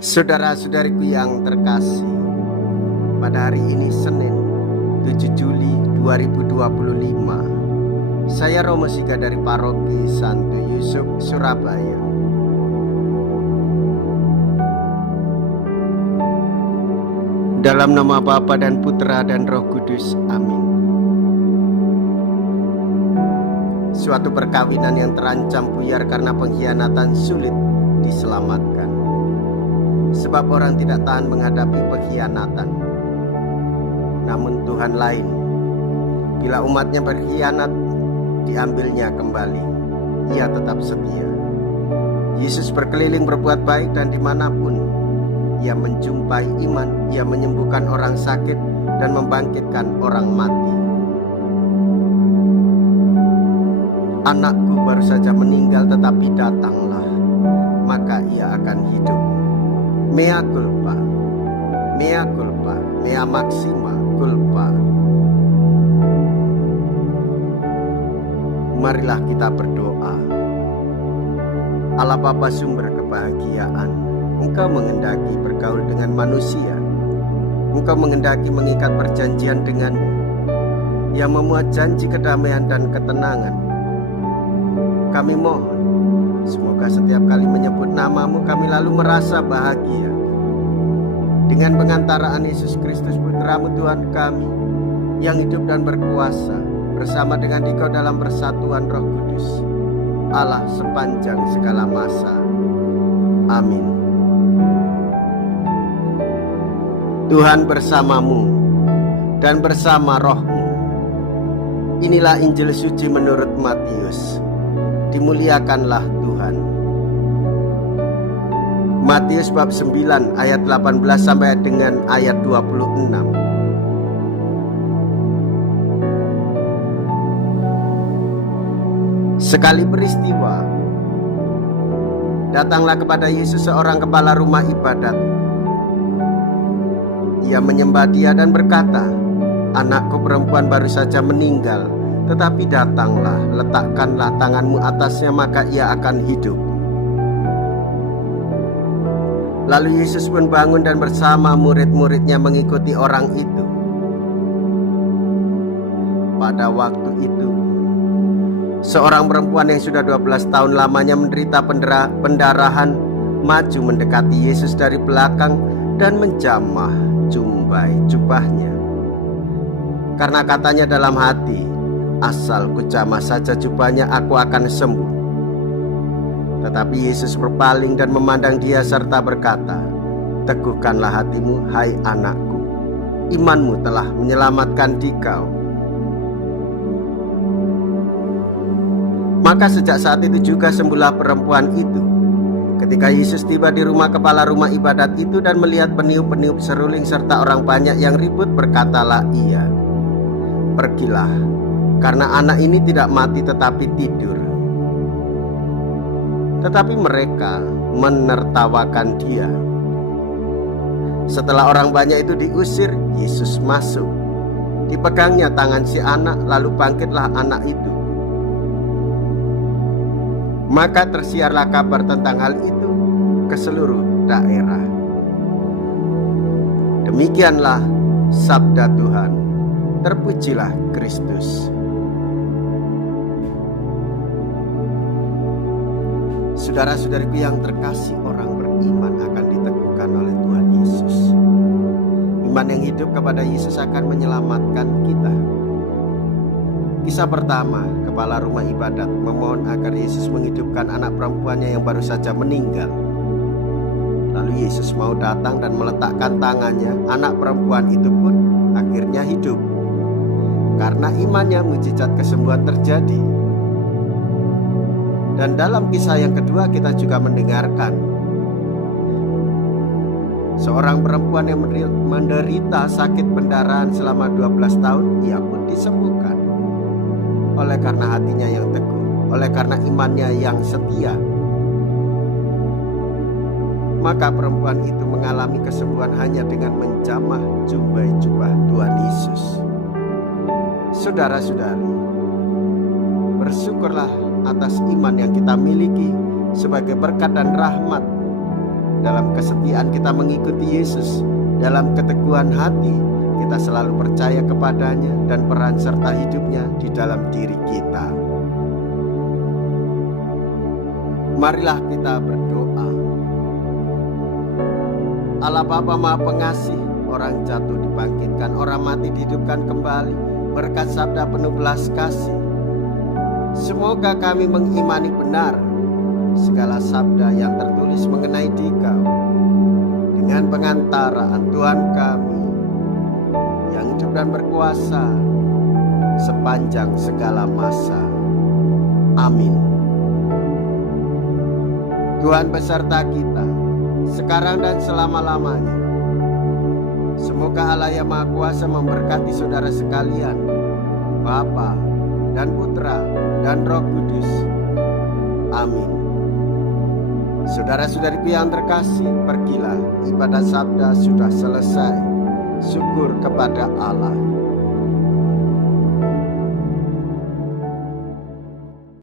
Saudara-saudariku yang terkasih, pada hari ini Senin 7 Juli 2025, saya Romo Siga dari Paroki Santo Yusuf, Surabaya. Dalam nama Bapa dan Putra dan Roh Kudus, amin. Suatu perkawinan yang terancam buyar karena pengkhianatan sulit diselamatkan. Sebab orang tidak tahan menghadapi pengkhianatan. Namun Tuhan lain. Bila umatnya berkhianat, diambilnya kembali. Ia tetap setia. Yesus berkeliling berbuat baik, dan dimanapun Ia menjumpai iman, Ia menyembuhkan orang sakit dan membangkitkan orang mati. Anakku baru saja meninggal, tetapi datanglah, maka ia akan hidup. Mea culpa, mea culpa, mea maxima culpa. Marilah kita berdoa. Allah Bapa, sumber kebahagiaan, Engkau mengendaki bergaul dengan manusia. Engkau mengendaki mengikat perjanjian denganmu, yang memuat janji kedamaian dan ketenangan. Kami mohon, semoga setiap kali menyebut nama-Mu kami lalu merasa bahagia. Dengan pengantaraan Yesus Kristus Putra-Mu Tuhan kami, yang hidup dan berkuasa, bersama dengan Dikau dalam persatuan Roh Kudus, Allah sepanjang segala masa. Amin. Tuhan bersamamu dan bersama rohmu. Inilah Injil suci menurut Matius. Dimuliakanlah Tuhan. Matius bab 9 ayat 18 sampai dengan ayat 26. Sekali peristiwa, datanglah kepada Yesus seorang kepala rumah ibadat. Ia menyembah Dia dan berkata, "Anakku perempuan baru saja meninggal, tetapi datanglah, letakkanlah tanganmu atasnya, maka ia akan hidup." Lalu Yesus pun bangun dan bersama murid-muridnya mengikuti orang itu. Pada waktu itu, seorang perempuan yang sudah 12 tahun lamanya menderita pendarahan maju mendekati Yesus dari belakang dan menjamah jumbai jubahnya. Karena katanya dalam hati, "Asal kujamah saja jubahnya, aku akan sembuh." Tetapi Yesus berpaling dan memandang dia serta berkata, "Teguhkanlah hatimu, hai anakku. Imanmu telah menyelamatkan dikau." Maka sejak saat itu juga sembuhlah perempuan itu. Ketika Yesus tiba di rumah kepala rumah ibadat itu dan melihat peniup-peniup seruling serta orang banyak yang ribut, berkatalah Ia, "Pergilah, karena anak ini tidak mati tetapi tidur." Tetapi mereka menertawakan Dia. Setelah orang banyak itu diusir, Yesus masuk. Dipegangnya tangan si anak, lalu bangkitlah anak itu. Maka tersiarlah kabar tentang hal itu ke seluruh daerah. Demikianlah sabda Tuhan. Terpujilah Kristus. Saudara-saudariku yang terkasih, orang beriman akan diteguhkan oleh Tuhan Yesus. Iman yang hidup kepada Yesus akan menyelamatkan kita. Kisah pertama, kepala rumah ibadat memohon agar Yesus menghidupkan anak perempuannya yang baru saja meninggal. Lalu Yesus mau datang dan meletakkan tangannya. Anak perempuan itu pun akhirnya hidup. Karena imannya, mujizat kesembuhan terjadi. Dan dalam kisah yang kedua kita juga mendengarkan seorang perempuan yang menderita sakit pendarahan selama 12 tahun, ia pun disembuhkan. Oleh karena hatinya yang teguh, oleh karena imannya yang setia, maka perempuan itu mengalami kesembuhan hanya dengan menjamah jumbai jubah Tuhan Yesus. Saudara-saudari, bersyukurlah atas iman yang kita miliki sebagai berkat dan rahmat dalam kesetiaan kita mengikuti Yesus, dalam keteguhan hati kita selalu percaya kepadanya dan peran serta hidupnya di dalam diri kita. Marilah kita berdoa. Allah Bapa Maha Pengasih, orang jatuh dibangkitkan, orang mati dihidupkan kembali berkat sabda penuh belas kasih. Semoga kami mengimani benar segala sabda yang tertulis mengenai Dikau dengan pengantaraan Tuhan kami yang hidup dan berkuasa sepanjang segala masa. Amin. Tuhan beserta kita sekarang dan selama-lamanya. Semoga Allah yang Maha Kuasa memberkati saudara sekalian, Bapa dan Putra dan Roh Kudus. Amin. Saudara-saudariku yang terkasih, pergilah, ibadah sabda sudah selesai. Syukur kepada Allah.